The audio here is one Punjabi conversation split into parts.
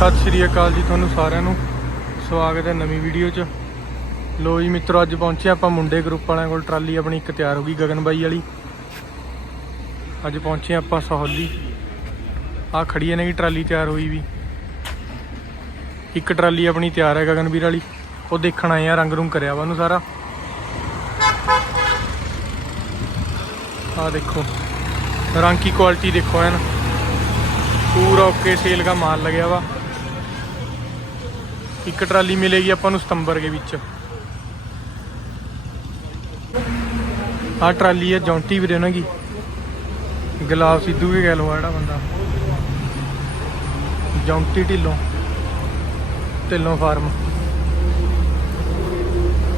ਸਤਿ ਸ਼੍ਰੀ ਅਕਾਲ ਜੀ ਤੁਹਾਨੂੰ ਸਾਰਿਆਂ ਨੂੰ। ਸਵਾਗਤ ਹੈ ਨਵੀਂ ਵੀਡੀਓ 'ਚ। ਲੋ ਜੀ ਮਿੱਤਰੋ, ਅੱਜ ਪਹੁੰਚੇ ਆਪਾਂ ਮੁੰਡੇ ਗਰੁੱਪ ਵਾਲਿਆਂ ਕੋਲ। ਟਰਾਲੀ ਆਪਣੀ ਇੱਕ ਤਿਆਰ ਹੋ ਗਈ ਗਗਨ ਬਾਈ ਵਾਲੀ। ਅੱਜ ਪਹੁੰਚੇ ਆਪਾਂ ਸਹੌਲੀ। ਆ ਖੜੀ ਹੈ ਨੇ ਟਰਾਲੀ ਤਿਆਰ ਹੋਈ ਵੀ। ਇੱਕ ਟਰਾਲੀ ਆਪਣੀ ਤਿਆਰ ਹੈ ਗਗਨਵੀਰ ਵਾਲੀ। ਉਹ ਦੇਖਣ ਆਏ ਆ ਰੰਗ ਰੂੰਗ ਕਰਿਆ ਵਾ ਉਹਨੂੰ ਸਾਰਾ। ਆ ਦੇਖੋ, ਰੰਗ ਕੀ ਕੁਆਲਿਟੀ ਦੇਖੋ ਐਨ। ਪੂਰਾ ਓਕੇ ਸੇਲ ਦਾ ਮਾਲ ਲੱਗਿਆ ਵਾ। ਇੱਕ ਟਰਾਲੀ ਮਿਲੇਗੀ ਆਪਾਂ ਨੂੰ ਸਤੰਬਰ ਦੇ ਵਿੱਚ। ਆਹ ਟਰਾਲੀ ਹੈ ਜੌਂਟੀ ਵੀਰੇ ਉਹਨਾਂ ਦੀ। ਗੁਲਾਬ ਸਿੱਧੂ ਵੀ ਕਹਿ ਲਓ ਜਿਹੜਾ ਬੰਦਾ। ਜੌਂਟੀ ਢਿੱਲੋਂ। ਢਿੱਲੋਂ ਫਾਰਮ।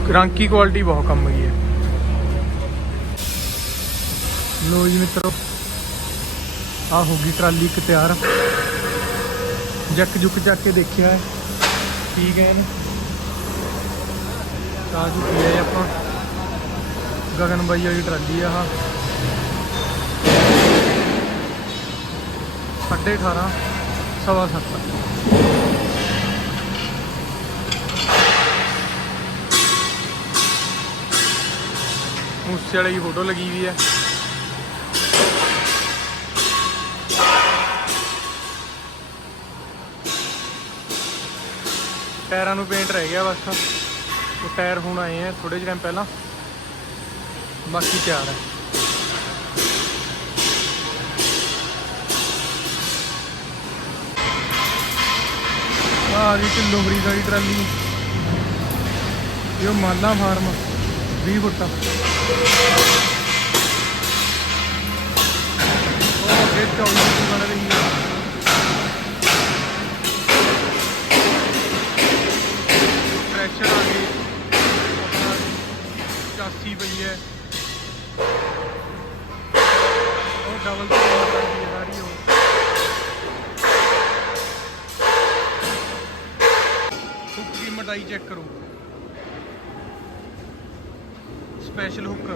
ਰੰਕੀ ਕੁਆਲਿਟੀ ਬਹੁਤ ਕੰਮ ਗਈ ਹੈ ਲੋ ਜੀ ਮਿੱਤਰੋ ਆ ਹੋ ਗਈ ਟਰਾਲੀ ਇੱਕ ਤਿਆਰ। ਜੱਕ ਜੁਕ ਚੱਕ ਕੇ ਦੇਖਿਆ। ਹੈ ਠੀਕ ਹੈ ਇਹਨੇ ਆ ਚੁੱਕੀ ਹੈ ਆਪਾਂ। ਗਗਨ ਬਾਈ ਵਾਲੀ ਟਰਾਲੀ ਆ ਆਹ। ਸਾਢੇ 18 ਸਵਾ ਸੱਤ। ਮੂਸੇ ਦੀ ਫੋਟੋ ਲੱਗੀ ਵੀ ਹੈ ਟਾਇਰਾਂ ਨੂੰ ਪੇਂਟ ਰਹਿ ਗਿਆ ਬਸ। ਉਹ ਟਾਇਰ ਹੁਣ ਆਏ ਆ ਥੋੜੇ ਜਿਹੇ ਟਾਈਮ ਪਹਿਲਾਂ। ਬਾਕੀ ਤਿਆਰ ਹੈ ਆ ਗਈ ਢਿੱਲੋਂ ਫਰੀਦ ਵਾਲੀ ਟਰਾਲੀ। ਇਹ ਮਾਲਾ ਫਾਰਮ 20 ਫੁੱਟ ਉਹ ਅੱਗੇ 24 84 ਪਈ ਹੈ ਉਹ ਡਬਲ ਤੋਂ ਕਰਦੀ ਹੈ ਸਾਰੀ ਉਹ ਹੁੱਕ ਦੀ ਮਟਾਈ ਚੈੱਕ ਕਰੋ ਸਪੈਸ਼ਲ ਹੁੱਕ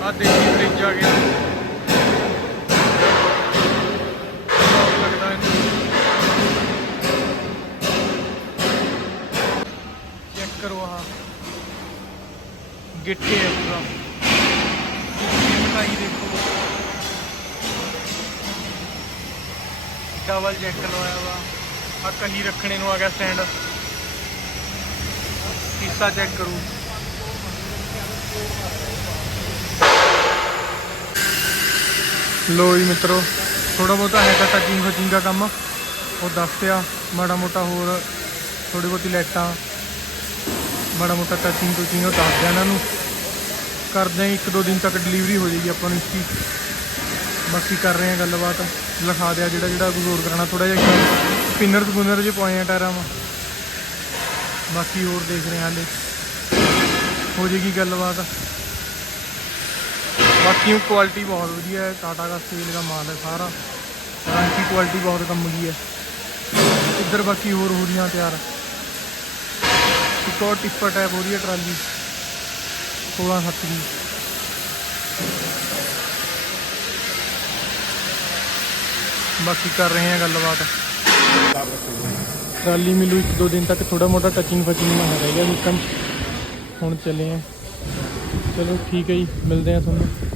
ਆ ਦੇਖੀ ਫ੍ਰਿਜ ਆ ਕਰੋ ਆਹ। ਗਿੱਟੇ ਹੈ ਪੂਰਾ। ਮਟਾਈ ਦੇਖੋ। ਡਬਲ ਜੈਕ ਲਵਾਇਆ ਵਾ। ਆ ਕਹੀ ਰੱਖਣੇ ਨੂੰ ਆ ਗਿਆ ਸਟੈਂਡ। ਹਿੱਸਾ ਚੈੱਕ ਕਰੋ। ਲੋ ਜੀ ਮਿੱਤਰੋ ਥੋੜਾ ਬਹੁਤਾ ਹੈਗਾ ਟੱਚਿੰਗ ਫਚਿੰਗ ਦਾ ਕੰਮ। ਉਹ ਦੱਸਿਆ ਮਾੜਾ ਮੋਟਾ ਹੋਰ ਥੋੜੀ ਬਹੁਤੀ ਲਾਈਟਾਂ। ਮਾੜਾ ਮੋਟਾ ਟੱਚਿੰਗ ਟੁਚਿੰਗ ਉਹ ਦੱਸ ਦਿਆ ਇਹਨਾਂ ਨੂੰ। ਕਰਦੇ ਹਾਂ ਇੱਕ ਦੋ ਦਿਨ ਤੱਕ ਡਿਲੀਵਰੀ ਹੋ ਜਾਏਗੀ ਆਪਾਂ ਨੂੰ ਇਸਦੀ ਬਾਕੀ ਕਰ ਰਹੇ ਹਾਂ ਗੱਲਬਾਤ। ਲਿਖਾ ਦਿਆ ਜਿਹੜਾ ਜਿਹੜਾ ਕੁਝ ਹੋਰ ਕਰਾਉਣਾ ਥੋੜਾ ਜਿਹਾ ਸਪਿਨਰ ਸਪਿਨਰ ਜੇ ਪਾਏ ਆ ਟਾਇਰਾਂ ਵਾ। ਬਾਕੀ ਹੋਰ ਦੇਖ ਰਹੇ ਹਾਂ ਹਾਲੇ। ਹੋ ਜਾਏਗੀ ਗੱਲਬਾਤ। ਬਾਕੀ ਕੁਆਲਿਟੀ ਬਹੁਤ ਵਧੀਆ ਹੈ। ਟਾਟਾ ਦਾ ਸੇਲ ਦਾ ਮਾਲ ਹੈ ਸਾਰਾ। ਰੰਗ ਦੀ ਕੁਆਲਿਟੀ ਬਹੁਤ ਕੰਮ ਗਈ ਹੈ। ਇੱਧਰ ਬਾਕੀ ਹੋਰ ਹੋ ਰਹੀਆਂ ਤਿਆਰ। ਇੱਕ ਹੋਰ ਟਿੱਪਰ ਟਾਈਪ ਹੋ ਰਹੀ ਹੈ ਟਰਾਲੀ। 16 ਸੱਤ ਦੀ। ਬਾਕੀ ਕਰ ਰਹੇ ਹਾਂ ਗੱਲਬਾਤ। ਟਰਾਲੀ ਮਿਲੂ ਇੱਕ ਦੋ ਦਿਨ ਤੱਕ ਥੋੜਾ ਮੋਟਾ ਟੱਚਿੰਗ ਫਚਿੰਗ ਨਾ ਰਹੇਗਾ ਗਿਆ ਸਿਸਟਮ ਹੁਣ ਚੱਲੇ ਆ ਚਲੋ ਠੀਕ ਹੈ ਜੀ, ਮਿਲਦੇ ਆ ਤੁਹਾਨੂੰ।